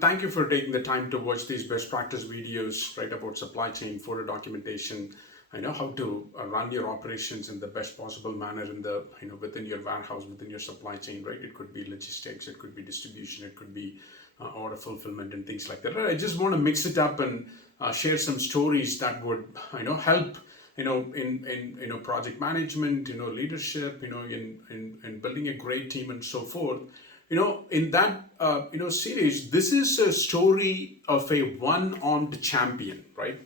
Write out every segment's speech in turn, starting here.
thank you for taking the time to watch these best practice videos, right, about supply chain, photo documentation. I know how to run your operations in the best possible manner in the, within your warehouse, within your supply chain, right? It could be logistics, it could be distribution, it could be order fulfillment and things like that. Right? I just want to mix it up and share some stories that would, help, in project management, leadership, in building a great team and so forth. In that series, this is a story of a one-armed champion, right?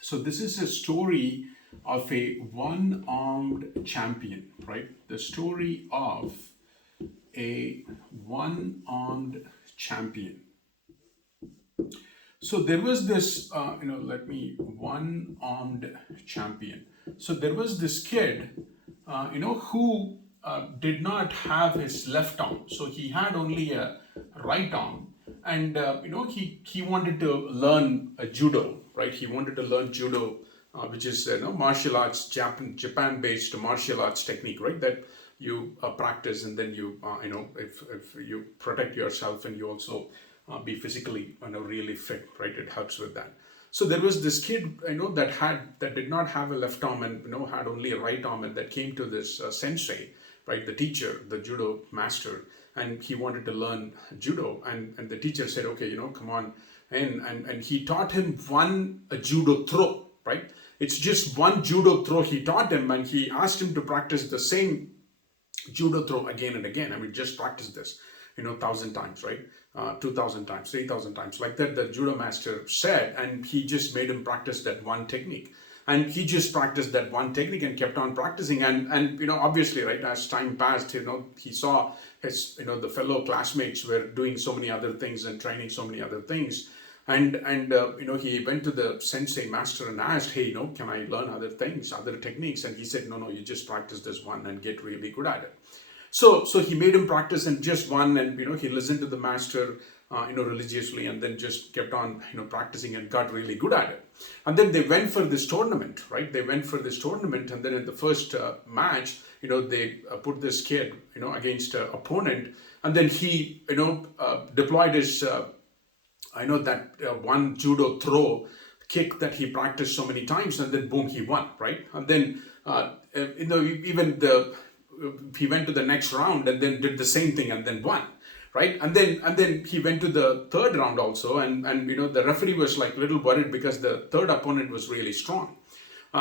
So this is a story of a one-armed champion, right? The story of a one-armed champion. So there was this, one-armed champion. So there was this kid, who did not have his left arm. So he had only a right arm. And, he wanted to learn judo, right? He wanted to learn judo, which is, martial arts, Japan-based martial arts technique, right? That you practice and then you, if you protect yourself and you also be physically, really fit, right? It helps with that. So there was this kid, that did not have a left arm and, had only a right arm, and that came to this sensei, right? The teacher, the judo master, and he wanted to learn judo. And the teacher said, okay, come on. And he taught him a judo throw, right? It's just one judo throw he taught him, and he asked him to practice the same judo throw again and again. I mean, just practice this, 1,000 times, right? 2,000 times, 3,000 times, like that, the judo master said, and he just made him practice that one technique. And he just practiced that one technique and kept on practicing. And obviously, right, as time passed, he saw his, the fellow classmates were doing so many other things and training so many other things. And he went to the sensei master and asked, hey, can I learn other things, other techniques? And he said, no, you just practice this one and get really good at it. So he made him practice in just one, and he listened to the master, religiously, and then just kept on, practicing and got really good at it. And then they went for this tournament, right? They went for this tournament, and then in the first match, they put this kid, against an opponent, and then he, deployed his, that one judo throw kick that he practiced so many times, and then boom, he won, right? And then, even he went to the next round and then did the same thing and then won, right? And then he went to the third round also, and the referee was like a little worried because the third opponent was really strong.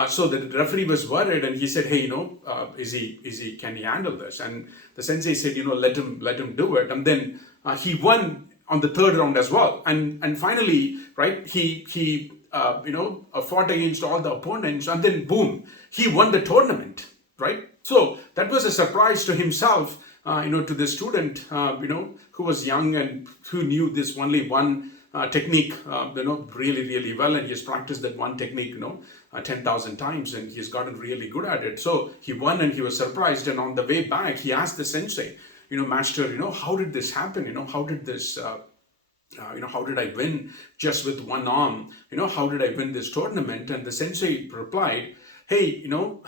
So the referee was worried, and he said, hey, can he handle this? And the sensei said, let him do it. And then he won on the third round as well. And finally, right, he fought against all the opponents, and then boom, he won the tournament, right? So that was a surprise to himself, to the student, who was young and who knew this only one technique, really, really well. And he has practiced that one technique, 10,000 times, and he's gotten really good at it. So he won and he was surprised. And on the way back, he asked the sensei, master, how did this happen? How did this, how did I win just with one arm? How did I win this tournament? And the sensei replied, hey, the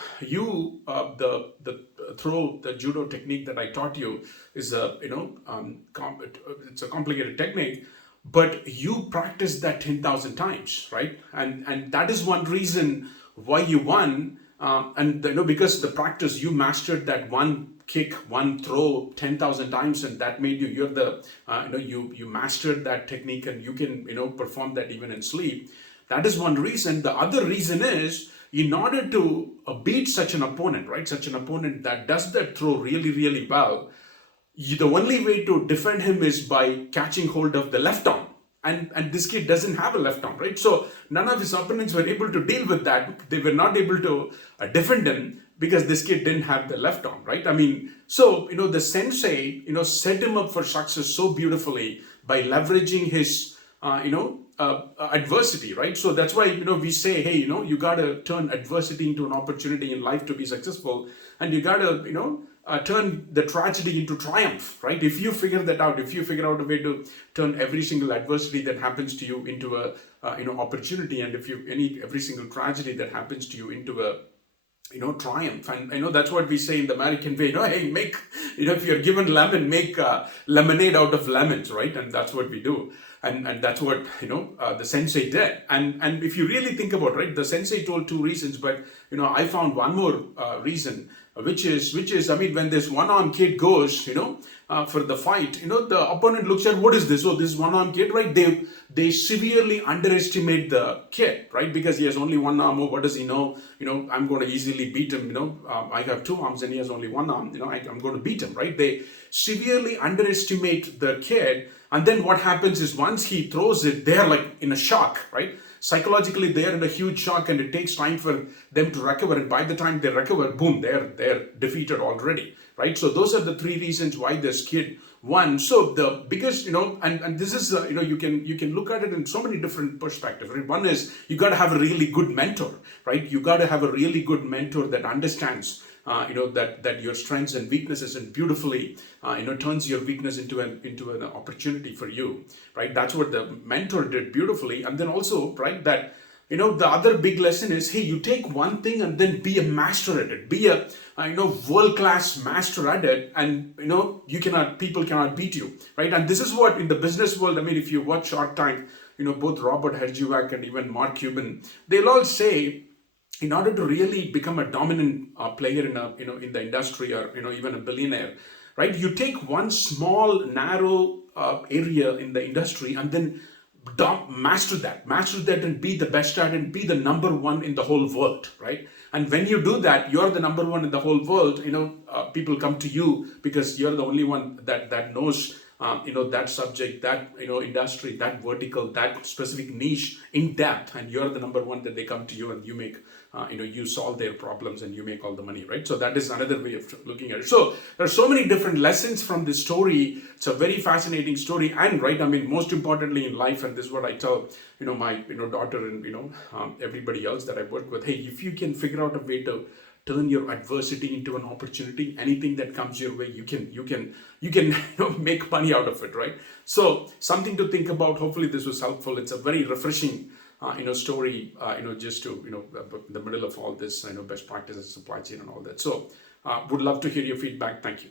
judo technique that I taught you is it's a complicated technique, but you practiced that 10,000 times, right? And that is one reason why you won. Because the practice, you mastered that one kick, one throw 10,000 times, and that made you're the, you mastered that technique, and you can, perform that even in sleep. That is one reason. The other reason is, in order to beat such an opponent, right? Such an opponent that does that throw really, really well, the only way to defend him is by catching hold of the left arm. And this kid doesn't have a left arm, right? So none of his opponents were able to deal with that. They were not able to defend him because this kid didn't have the left arm, right? I mean, so, the sensei, set him up for success so beautifully by leveraging his, adversity, right? So that's why, we say, hey, you got to turn adversity into an opportunity in life to be successful. And you got to, turn the tragedy into triumph, right? If you figure that out, if you figure out a way to turn every single adversity that happens to you into a, opportunity, and if every single tragedy that happens to you into a triumph. And that's what we say in the American way, hey, make, if you're given lemon, make lemonade out of lemons, right? And that's what we do. And that's what the sensei did. And if you really think about, right, the sensei told two reasons, but I found one more reason, which is I mean, when this one-armed kid goes for the fight, the opponent looks at, what is this? Oh, this one-armed kid, right? They severely underestimate the kid, right? Because he has only one arm. Oh, what does he know? I'm going to easily beat him. I have two arms and he has only one arm. I'm going to beat him, right? They severely underestimate the kid. And then what happens is, once he throws it, they're like in a shock, right? Psychologically, they're in a huge shock, and it takes time for them to recover. And by the time they recover, boom, they're defeated already, right? So those are the three reasons why this kid won. So the biggest, and this is, you can look at it in so many different perspectives, right? One is, you got to have a really good mentor, right? You got to have a really good mentor that understands that your strengths and weaknesses, and beautifully turns your weakness into an opportunity for you, right? That's what the mentor did beautifully. And then also, right, that the other big lesson is, hey, you take one thing and then be a master at it, be a world-class master at it, and people cannot beat you, right? And this is what, in the business world, I mean, if you watch Shark Tank, both Robert Herjavec and even Mark Cuban, they'll all say, in order to really become a dominant player in the industry, or even a billionaire, right? You take one small narrow area in the industry, and then master that, and be the best at it, and be the number one in the whole world, right? And when you do that, you're the number one in the whole world. People come to you because you're the only one that knows that subject, that industry, that vertical, that specific niche in depth, and you're the number one, that they come to you, and you make you solve their problems, and you make all the money, right? So that is another way of looking at it. So there are so many different lessons from this story. It's a very fascinating story. And right, I mean, most importantly in life, and this is what I tell my daughter and everybody else that I work with, hey, if you can figure out a way to turn your adversity into an opportunity, anything that comes your way, you can make money out of it, right? So something to think about. Hopefully this was helpful. It's a very refreshing story, just to in the middle of all this, best practices, supply chain, and all that. So would love to hear your feedback. Thank you.